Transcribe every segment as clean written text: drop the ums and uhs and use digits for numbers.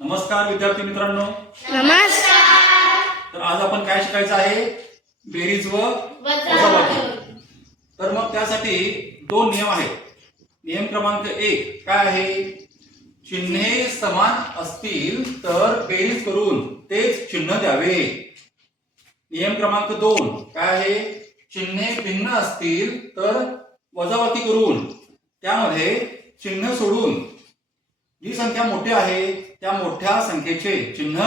नमस्कार विद्यार्थी मित्रांनो. नमस्कार. तर आज आपण काय शिकायचं आहे? बेरीज व वजाबाकी. तर मग त्यासाठी दोन नियम आहेत. नियम क्रमांक 1 काय आहे? चिन्हे समान असतील तर बेरीज करून तेच चिन्ह द्यावे. नियम क्रमांक 2 काय आहे? चिन्हे भिन्न असतील तर वजाबाकी करून त्यामध्ये चिन्ह सोडून जी संख्या मोठी आहे त्या मोठ्या संख्येचे चिन्ह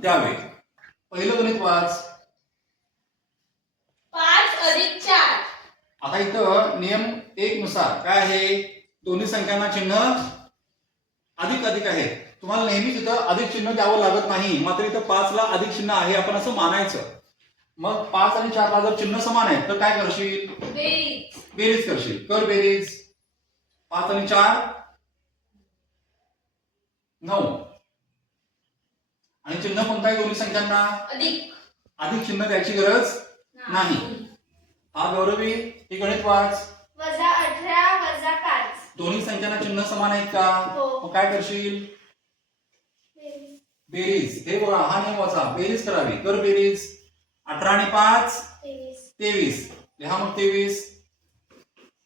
द्यावे. पहिलं गणित वाच. 5 अधिक 4. आता इथं नियम 1 नुसार काय आहे? दोन्ही संख्यांना चिन्ह अधिक अधिक आहे. तुम्हाला नेहमीच इथं अधिक चिन्ह द्यावं लागत नाही, मात्र इथं 5 ला अधिक चिन्ह आहे आपण असं मानायचं. मग 5 आणि 4 ला जर चिन्ह समान आहे तर काय करशील? बेरीज करशील. कर बेरीज. 5 आणि 4 9. आणि चिन्ह कोणता आहे दोन्ही संख्यांना? अधिक चिन्ह द्यायची गरज नाही. हा गौरवी हे गणित वाच. -18 - 5. दोन्ही संख्यांना चिन्ह समान आहेत का? हो. मग काय करशील? बेरीज. हे बघा हा नियम वाचा. बेरीज करावी. कर बेरीज. 18 आणि 5 23. लिहा मग 23.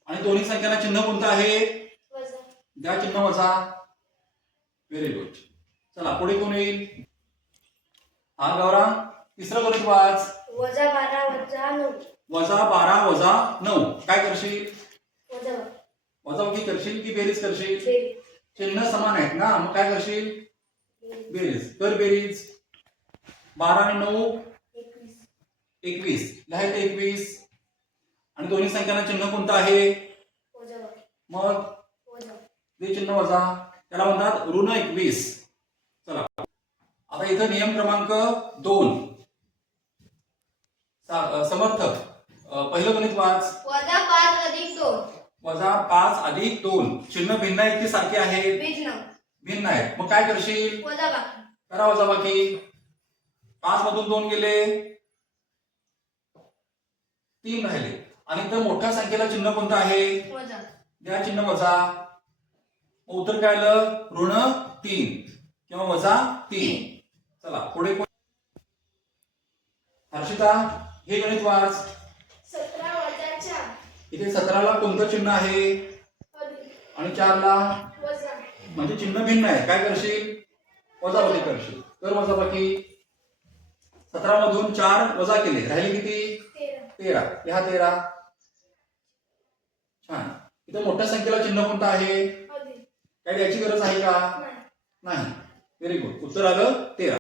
आणि दोन्ही संख्यांना चिन्ह कोणतं आहे? द्या चिन्ह वजा. Very good. चला पुढे कोण येईल? हा गौरा. तिसरं गणित वाच. -12 - 9. -12 - 9. काय करशील? वजाबाकी करशील की बेरीज करशील? चिन्ह समान आहेत ना, मग काय करशील? बेरीज. कर बेरीज. 12 आणि 9 21. लिहायचं 21. आणि दोन्ही संख्यांना चिन्ह कोणतं आहे? मग ते चिन्ह वजा. त्याला म्हणतात ऋण 21. चला आता इथं नियम क्रमांक 2 समर्थक. पहिलं गणित वाच. -5 अधिक 2. -5 अधिक 2. चिन्ह भिन्न आहेत की सारखे आहेत? भिन्न आहेत. मग काय करशील? करा वजाबाकी. 5 मधून 2 गेले, 3 राहिले. आणि इथं मोठ्या संख्येला चिन्ह कोणतं आहे? द्या चिन्ह वजा. उत्तर काय आलं? ऋण 3 किंवा वजा 3. चला पुढे कोण? हर्षिता हे गणित वाच. 17 - 4. इथे 17 ला कोणतं चिन्ह आहे? आणि 4 ला म्हणजे चिन्ह भिन्न आहे. काय करशील? वजाबाकी करशील. तर वजाबाकी. 17 मधून 4 वजा केले, राहिले किती? 13. लिहा 13. छान. इथे मोठ्या संख्येला चिन्ह कोणतं आहे? काय द्यायची गरज आहे का? नाही. Very good. उत्तर आलं 13.